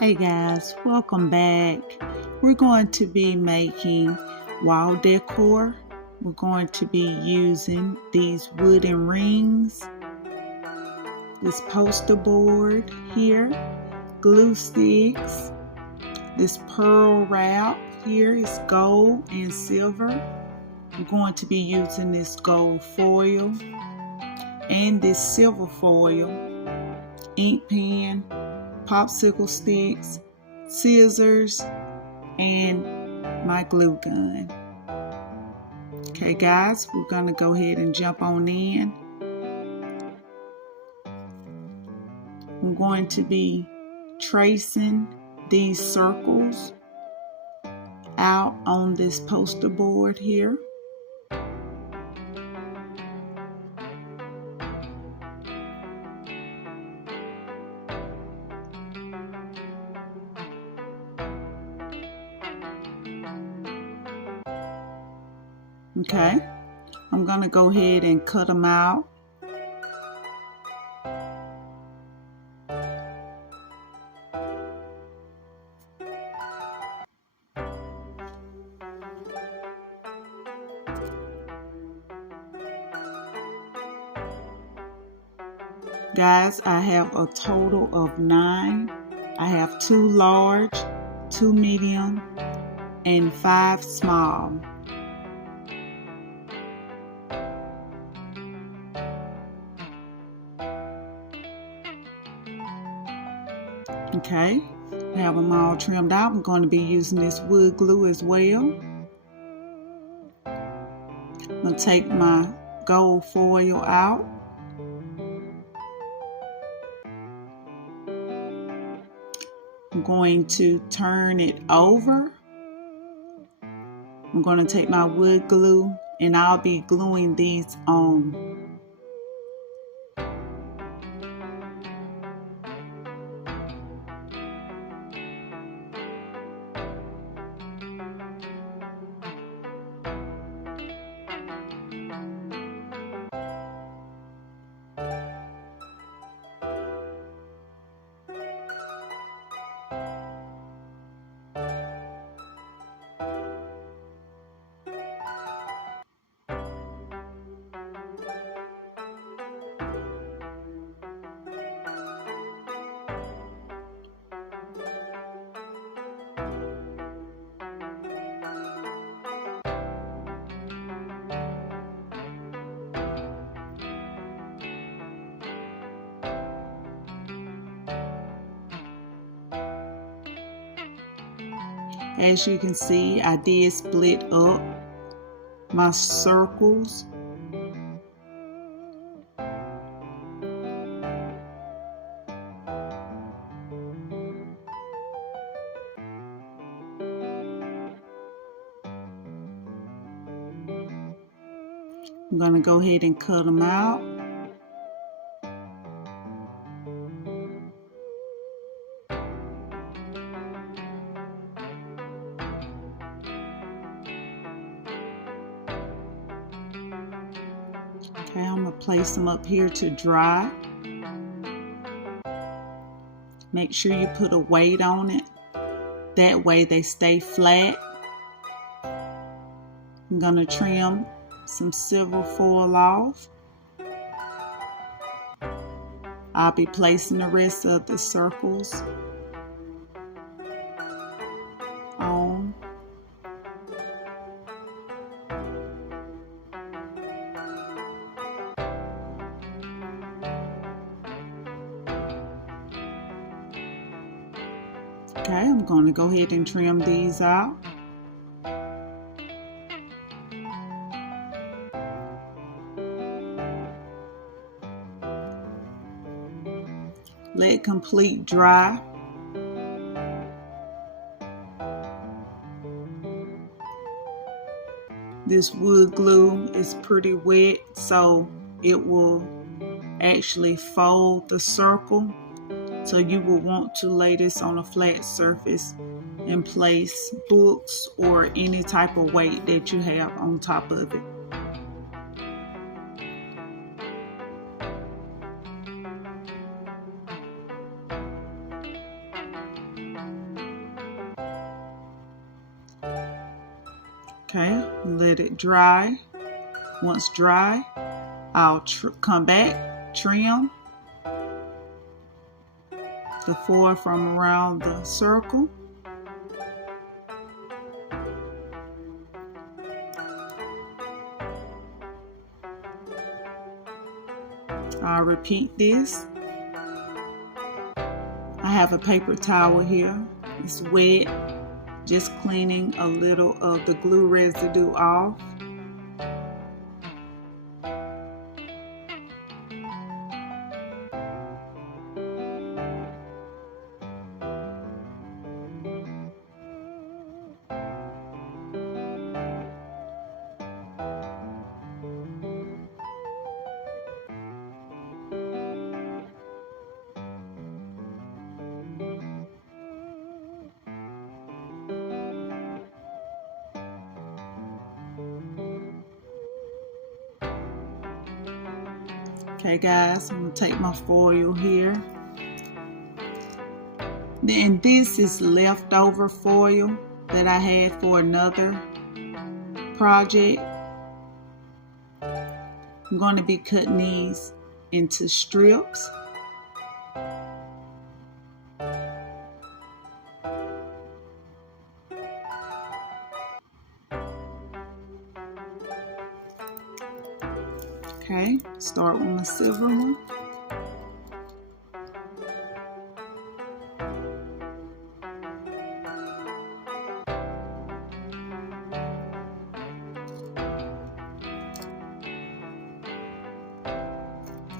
Hey guys, welcome back. We're going to be making wall decor. We're going to be using these wooden rings, this poster board here, glue sticks, this pearl wrap here is gold and silver. We're going to be using this gold foil and this silver foil, ink pen, popsicle sticks, scissors, and my glue gun. Okay guys, we're going to go ahead and jump on in. I'm going to be tracing these circles out on this poster board here. Okay, I'm going to go ahead and cut them out. Guys, I have a total of 9. I have 2 large, 2 medium, and 5 small. Okay, I have them all trimmed out. I'm going to be using this wood glue as well. I'm going to take my gold foil out. I'm going to turn it over. I'm going to take my wood glue and I'll be gluing these on. As you can see, I did split up my circles. I'm going to go ahead and cut them out. Okay, I'm going to place them up here to dry. Make sure you put a weight on it. That way they stay flat. I'm going to trim some silver foil off. I'll be placing the rest of the circles on. Okay, I'm going to go ahead and trim these out. Let complete dry. This wood glue is pretty wet, so it will actually fold the circle. So you will want to lay this on a flat surface and place books or any type of weight that you have on top of it. Okay, let it dry. Once dry, I'll come back, trim the foil from around the circle. I'll repeat this. I have a paper towel here. It's wet, just cleaning a little of the glue residue off. Okay guys, I'm going to take my foil here. Then this is leftover foil that I had for another project. I'm going to be cutting these into strips. Okay, start with my silver one.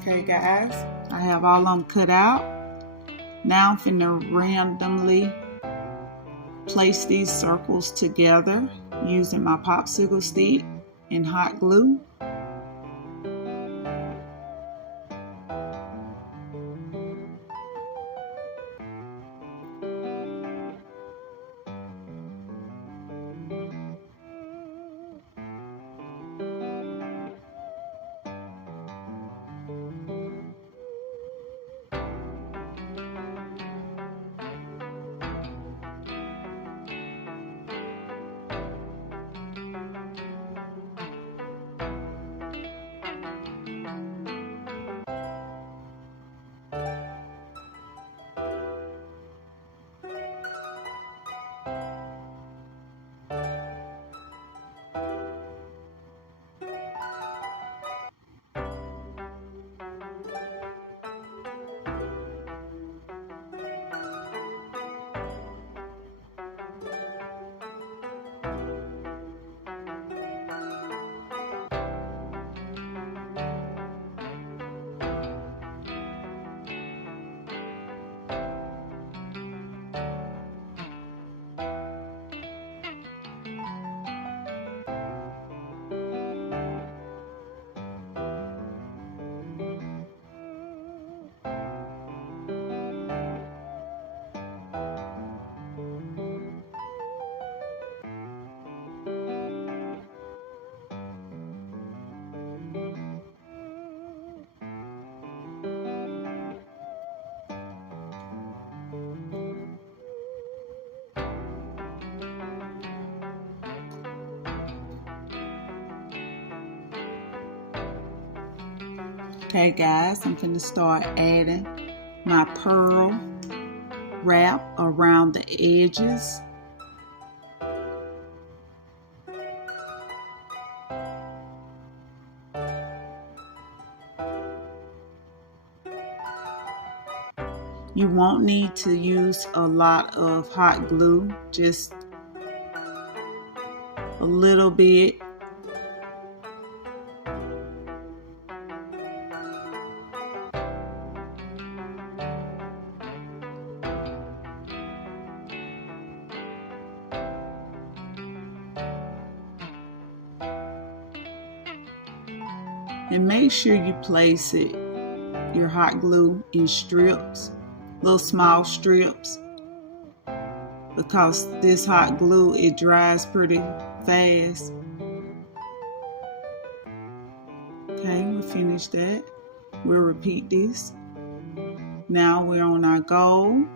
Okay guys, I have all of them cut out. Now I'm finna randomly place these circles together using my popsicle stick and hot glue. Okay guys, I'm going to start adding my pearl wrap around the edges. You won't need to use a lot of hot glue, just a little bit. And make sure you place your hot glue in strips, little small strips, because this hot glue, it dries pretty fast. Okay, we finished that. We'll repeat this. Now we're on our gold.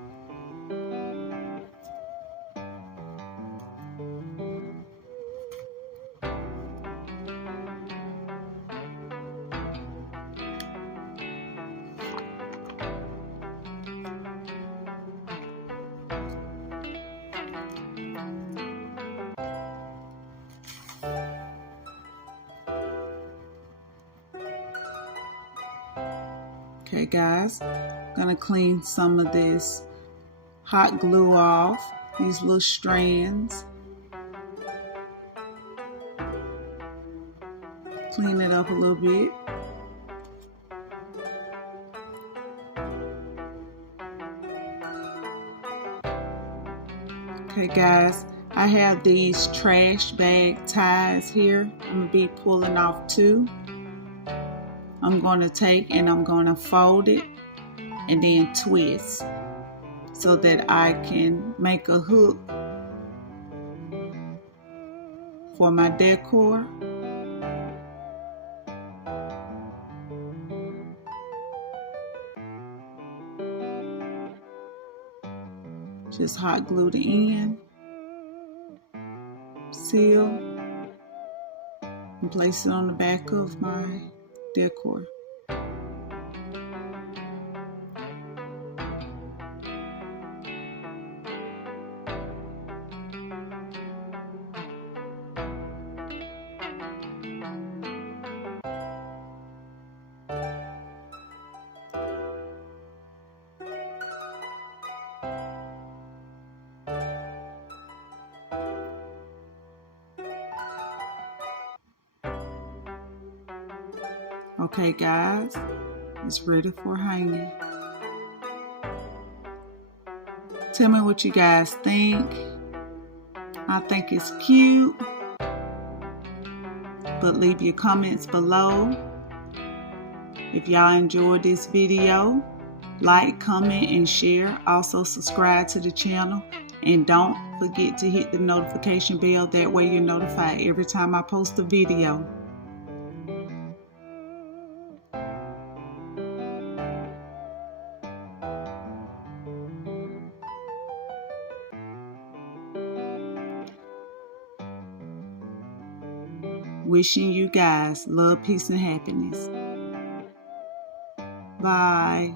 Okay guys, I'm gonna clean some of this hot glue off, these little strands. Clean it up a little bit. Okay guys, I have these trash bag ties here. I'm going to be pulling off 2. I'm going to take and I'm going to fold it and then twist so that I can make a hook for my decor. Just hot glue the end, seal, and place it on the back of my decor. Okay guys, it's ready for hanging. Tell me what you guys think. I think it's cute, but leave your comments below. If y'all enjoyed this video, like, comment, and share. Also subscribe to the channel, and don't forget to hit the notification bell. That way you're notified every time I post a video. Wishing you guys love, peace, and happiness. Bye.